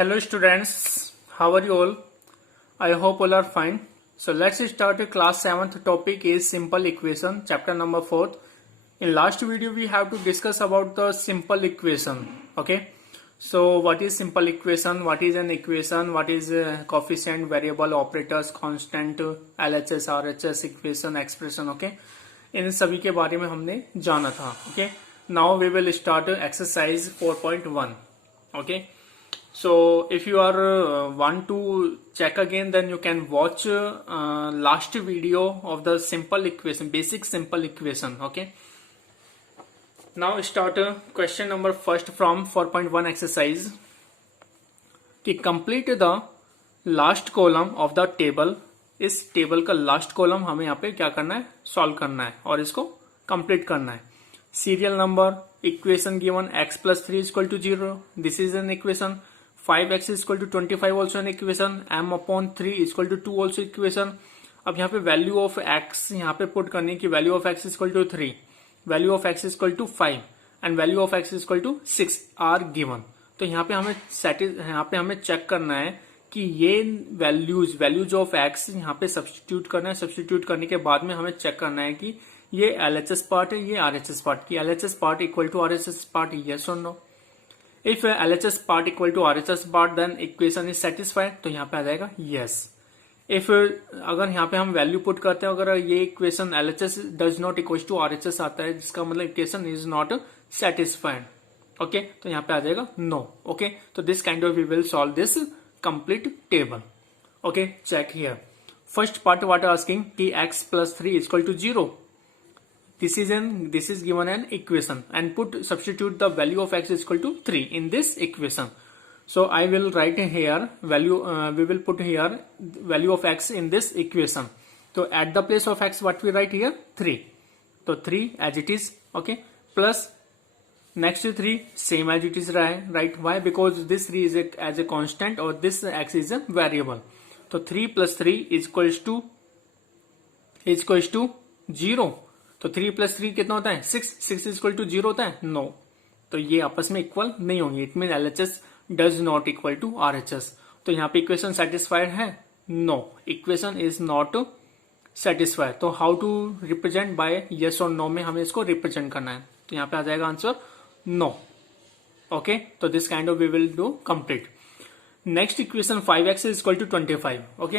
Hello students, how are you all? I hope all are fine. So let's start with class 7th. Topic is simple equation, chapter number 4. In last video we have to discuss about the simple equation. Okay. So what is simple equation, what is an equation, what is coefficient, variable, operators, constant, LHS, RHS, equation, expression. Okay. इन सभी के बारे में हमने जाना था. Okay. Now we will start exercise 4.1. Okay. So if you are want to check again, then you can watch last video of the simple equation, basic simple equation. Okay. Now start question number first from 4.1 exercise. कि complete the last column of the table. इस table का last column हमें यहाँ पे क्या करना है, solve करना है और इसको कंप्लीट करना है. Serial number, equation given x plus 3 is equal to 0. This is an equation. 5x is equal to 25 also an equation. m upon 3 is equal to 2 also equation. अब यहाँ पे वैल्यू ऑफ x यहाँ पे put करनी है कि value of x is equal to 3, value of x is equal to 5 and value of x is equal to 6 are given. तो यहाँ पे हमें चेक करना है कि ये वैल्यूज ऑफ x यहाँ पे सब्स्टिट्यूट करना है. सब्स्टिट्यूट करने के बाद में हमें चेक करना है कि ये LHS पार्ट है, ये RHS पार्ट, की LHS part equal to RHS part, yes और no. If LHS part equal to RHS part then equation is satisfied. तो यहाँ पे आ जाएगा यस. इफ अगर यहाँ पे हम वैल्यू पुट करते हैं, अगर ये equation LHS does not equal to RHS आता है, जिसका मतलब equation is not satisfied. Okay, तो यहाँ पे आ जाएगा नो. ओके, तो this kind of we will solve this complete table. Okay, check here. First part what asking कि x plus 3 is equal to 0. This is given an equation and substitute the value of x is equal to 3 in this equation. So I will write here value, we will put here value of x in this equation. So at the place of x what we write here 3. So 3 as it is. Okay, plus next to 3 same as it is, right? Why? Because this 3 is as a constant or this x is a variable. So 3 plus 3 is equals to 0. तो 3 plus 3 कितना होता है 6. 6 is equal to 0 होता है no. तो ये आपस में इक्वल नहीं होंगे. It mean LHS does not equal to RHS. तो यहाँ पे इक्वेशन सेटिस्फाइड है no. Equation is not satisfied. तो how to represent by yes और नो में हमें इसको रिप्रेजेंट करना है. तो यहाँ पे आ जाएगा आंसर नो. ओके, तो this kind of we will do complete. Next equation 5x is equal to 25. ओके,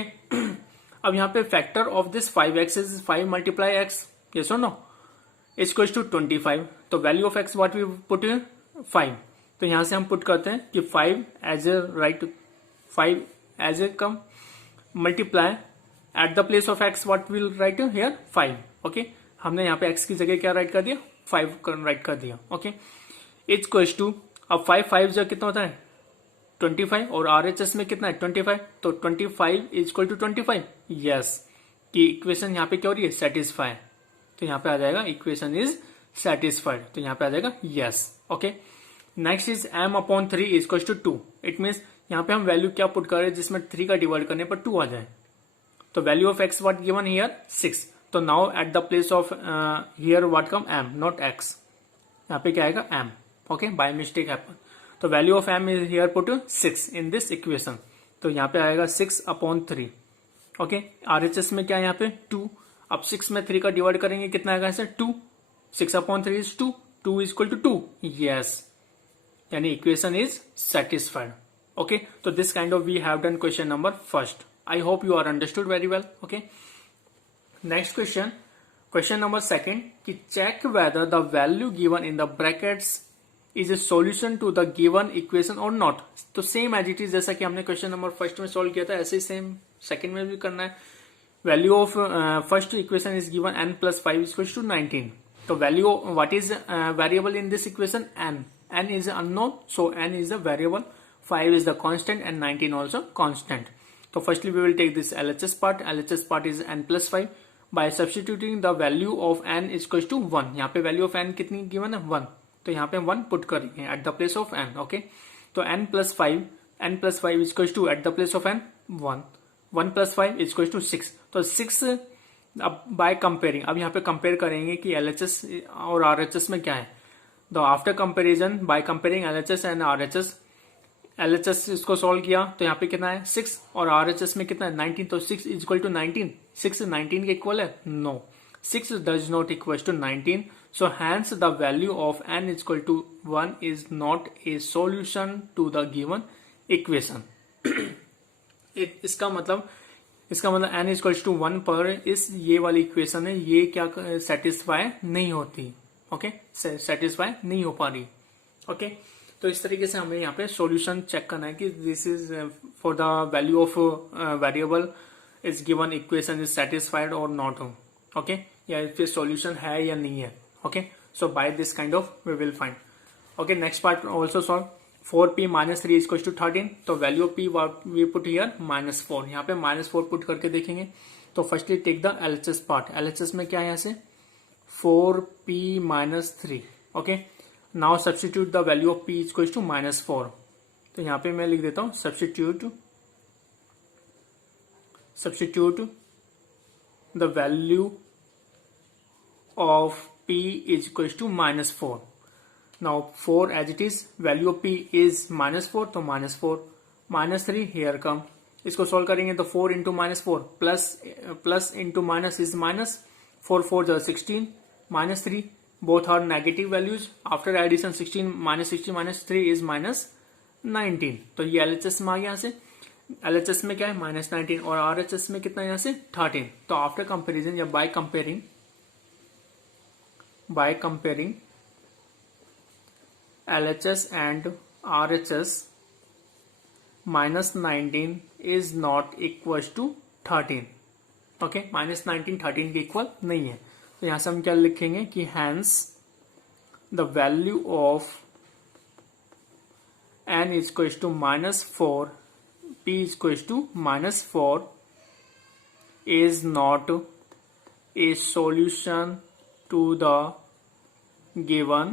अब यहाँ पे factor of this 5x is 5 multiply x, yes और नो, इज इक्वल टू 25. तो value of x what we put 5. तो यहां से हम पुट करते हैं कि 5 as a right, 5 as a come multiply at the place of x what will write here 5. Okay, हमने यहाँ पे x की जगह क्या राइट कर दिया 5 राइट कर दिया. ओके, इज इक्वल्स टू, अब 5 जो कितना होता है 25 और RHS में कितना है 25. तो 25 इज इक्वल टू 25. यस, कि इक्वेशन यहाँ पे क्या हो रही है सेटिस्फाई. तो यहाँ पे आ जाएगा इक्वेशन इज सेटिस्फाइड. तो यहाँ पे आ जाएगा yes. Okay, next is m upon 3 is equal to 2. It means यहाँ पे हम वैल्यू क्या पुट कर रहे हैं जिसमें 3 का डिवाइड करने पर 2 आ जाए. तो value of x what given here 6. तो now at the place of here what come m not x. यहाँ पे क्या आएगा m. Okay, by mistake happen. तो value of m is here put 6 in this equation. तो यहाँ पे आएगा 6 अपॉन 3. ओके, RHS में क्या है यहाँ पे 2. अब 6 में 3 का डिवाइड करेंगे कितना आएगा ऐसे 2. 6 upon 3 is 2. 2 is equal to 2. Yes, यानी इक्वेशन इज सेटिस्फाइड. ओके, तो this kind of we have done question number first. I hope you are understood very well. Okay, next question number second कि check whether the value given in the brackets is a solution to the given equation और not. तो same as it is जैसा कि हमने question number first में solve किया था, ऐसे ही सेम सेकंड में भी करना है. Value of first equation is given n plus 5 is equal to 19. तो value what is variable in this equation n is unknown, so n is the variable, 5 is the constant and 19 also constant. So firstly we will take this LHS part. LHS part is n plus 5. By substituting the value of n is equal to 1. यहाँ पे value of n कितनी given है 1. तो यहाँ पे 1 put करेंगे eight the place of n. Okay, तो n plus 5 is equal to eight the place of n 1. 1 plus 5 is equal to 6. तो 6 अब बाय कंपेयरिंग, अब यहाँ पे कंपेयर करेंगे कि LHS और RHS में क्या है. तो after comparison by comparing LHS and RHS LHS इसको सॉल्व किया तो यहाँ पे कितना है 6 और RHS में कितना है 19, तो 6 इज इक्वल टू 19, 6 19 के इक्वल है, no 6 does not equal to 19, so hence the value of n is equal to 1 is not a solution to the given equation. इसका मतलब n is equal to 1 पर इस ये वाली इक्वेशन है ये क्या सेटिस्फाई नहीं होती, ओके सेटिस्फाई नहीं हो पा रही, ओके तो इस तरीके से हमें यहाँ पे सॉल्यूशन चेक करना है कि this is for the value of variable is given equation is satisfied और नॉट, ओके या फिर सॉल्यूशन है या नहीं है, okay so by this kind of we will find, okay next part also solve 4p minus 3 is equals to 13, तो value of p we put here -4, यहाँ पे -4 put करके देखेंगे तो firstly take the LHS part, LHS में क्या है यहाँ से 4p minus 3, okay now substitute the value of p is equals to -4, तो यहाँ पे मैं लिख देता हूँ substitute the value of p is equals to -4. Now 4 as it is, value of p is -4, तो -4 -3 here come, इसको सॉल्व करेंगे तो 4 into -4 plus into minus is minus, 4 4 is 16 -3 both are negative values, after addition 16 minus 3 is -19, तो ये LHS में आ गया यहाँ से, LHS में क्या है -19 और RHS में कितना यहाँ से 13, तो आफ्टर कंपेरिजन या bye comparing LHS and RHS, -19 is not equals to 13, okay -19 13 के इक्वल नहीं है, तो यहां से हम क्या लिखेंगे कि hence the value of n is equals to -4, p is equals to -4 is not a solution to the given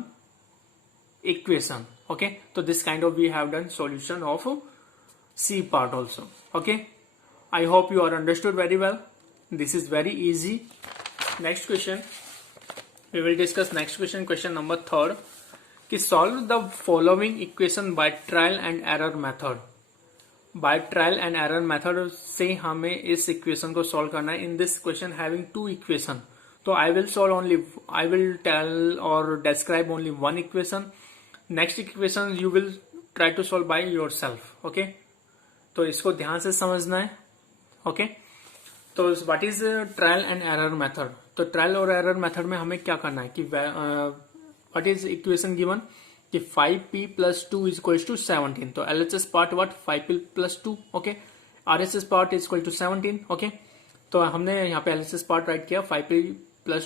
equation, okay so this kind of we have done solution of C part also, okay I hope you are understood very well, this is very easy. Next question we will discuss, next question number 3 कि solve the following equation by trial and error method, by trial and error method से हमें इस equation को solve करना है. In this question having two equation, so I will tell or describe only one equation, next equation you will try to solve by yourself, okay तो इसको ध्यान से समझना है, okay तो what is trial and error method, तो trial और error method में हमें क्या करना है कि what is equation given कि 5p plus 2 is equals to 17, तो LHS part what 5p plus 2, okay RHS part is equal to 17, okay तो हमने यहाँ पे LHS part राइट किया 5p plus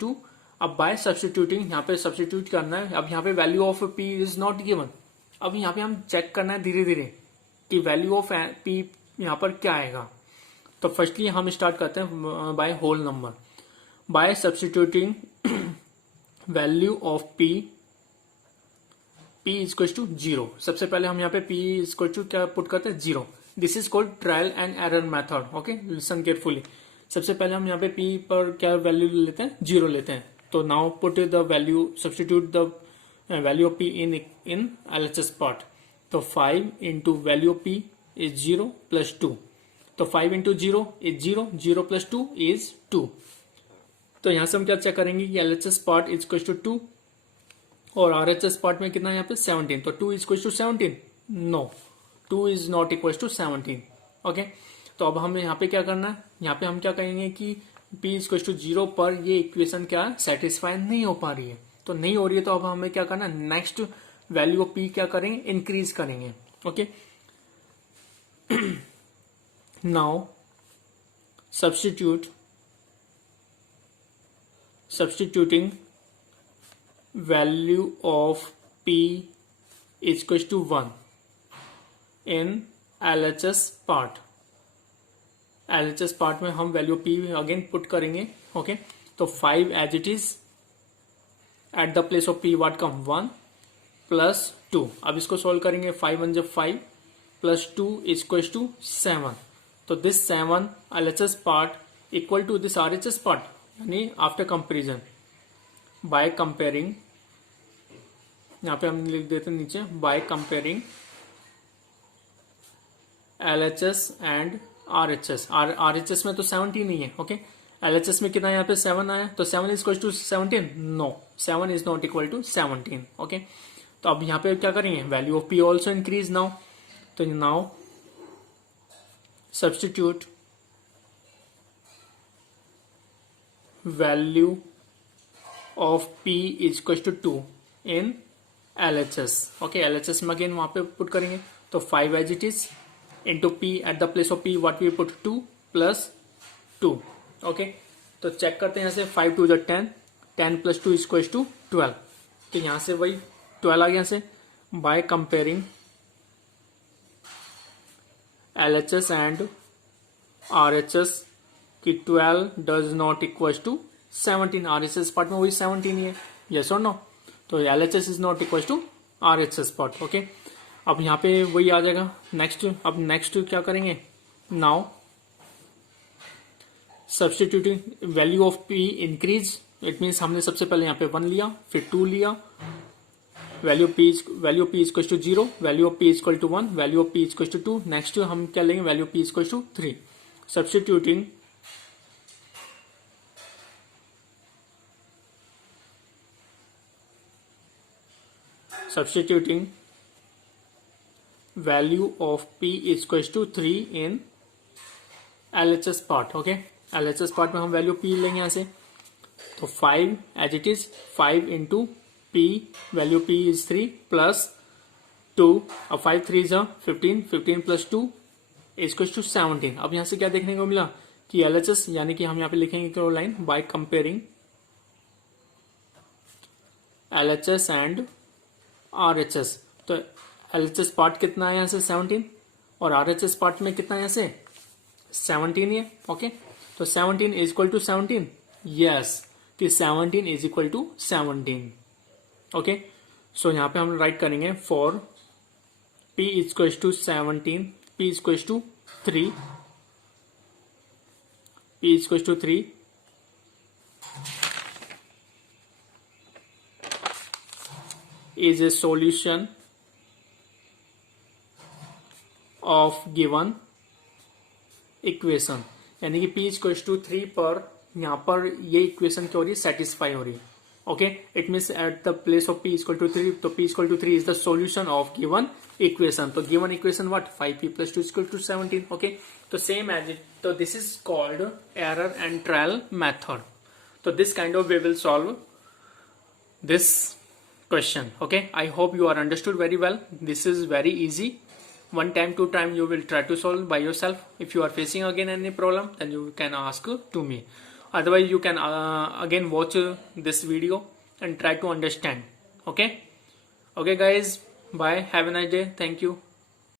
2, अब बाय सब्सटीट्यूटिंग यहाँ पे सब्सटीट्यूट करना है, अब यहाँ पे value of p is not given, अब यहाँ पे हम चेक करना है धीरे धीरे कि वैल्यू ऑफ p यहाँ पर क्या आएगा, तो फर्स्टली हम स्टार्ट करते हैं by whole number, by substituting value of p is equal to 0, सबसे पहले हम यहाँ पे p इज इक्वल टू क्या पुट करते हैं 0, this is called trial and error method, okay listen carefully, सबसे पहले हम यहाँ पे p पर क्या वैल्यू लेते हैं 0 लेते हैं, तो now put the value substitute the value of p in LHS part, तो 5 into value of p is 0 plus 2, तो 5 इंटू 0 इज 0, 0 प्लस 2 इज 2, तो यहां से हम क्या चेक करेंगे कि LHS part is equal to 2 और RHS पार्ट में कितना है यहाँ पे 17, तो 2 is equal to 17, no 2 is not equal to 17, okay तो अब हमें यहाँ पे क्या करना है, यहाँ पे हम क्या कहेंगे कि p इज इक्वल टू 0 पर ये इक्वेशन क्या सेटिस्फाई नहीं हो पा रही है, तो नहीं हो रही है तो अब हमें क्या करना है नेक्स्ट वैल्यू ऑफ p क्या करेंगे इंक्रीज करेंगे, okay now substituting value of p is equals to 1 in LHS part, LHS part में हम वैल्यू p अगेन पुट करेंगे, ओके तो 5 as it is at the place of p what come 1 plus 2, अब इसको solve करेंगे 5 1 जब 5 plus 2 is equal to 7, तो this 7 LHS part equal to this RHS part, यानी आफ्टर कंपेरिजन बाय कंपेयरिंग यहाँ पे हम लिख देते हैं नीचे by comparing LHS and RHS। RHS में तो 17 ही है, ओके। LHS में कितना यहाँ पे 7 आया, तो 7 is equal to 17, no 7 is not equal to 17, okay. तो अब यहाँ पे क्या करेंगे, value of P also increase now, तो now substitute value of P is equal to 2 in LHS, okay. LHS में अगेन वहां पे पुट करेंगे, तो 5 as it is into P, at the place of P what we put 2 plus 2, okay. तो check करते हैं यहाँ से 5 2 10, 10 प्लस 2 इज इक्वल टू 12, तो यहाँ से वही 12 आ गया यहाँ से। By comparing LHS and RHS की 12 does not equal to 17, RHS part में वही 17 ही है, यस और नो, तो LHS is not equal to RHS part, okay. अब यहाँ पे वही आ जाएगा नेक्स्ट। अब नेक्स्ट क्या करेंगे, now substituting value of P increase, it means हमने सबसे पहले यहाँ पे 1 लिया, फिर 2 लिया, value P is equal to 0, value of P is equal to 1, value of P is equal to 2, next हम क्या लेंगे, value P is equal to 3, substituting value of P is equal to 3 in LHS part, okay. LHS part में हम value P लेंगे यहाँ से, तो 5 as it is 5 into P, value P is 3 plus 2, अब 5 3 जा 15, 15 प्लस 2 इज इक्वल टू 17। अब यहाँ से क्या देखने को मिला कि LHS, यानी कि हम यहाँ पे लिखेंगे क्या line, bye comparing LHS and RHS, तो LHS पार्ट कितना है यहाँ से 17, और RHS पार्ट में कितना है यहाँ से 17 ही है, ओके। तो 17 इज इक्वल टू 17, यस, कि 17 is equal to 17, okay. So यहाँ पे हम राइट करेंगे for P is equal to 17, P is equal to 3, P is equal to 3 is a solution of given equation, यानी कि P इक्वल टू 3 पर यहाँ पर ये इक्वेशन क्या हो रही है, सेटिस्फाई हो रही है, okay. It means at the place of P equal to 3, तो P equal to 3 is the solution of given equation, तो given equation what 5P plus 2 equal to 17, okay. तो सेम एज इट, तो this is called error and trial method, तो this kind of way will solve this question, okay। I hope you are understood very well. This is very easy. One time, 2 time you will try to solve by yourself. If you are facing again any problem, then you can ask to me. Otherwise you can again watch this video and try to understand, okay guys, bye, have a nice day, thank you.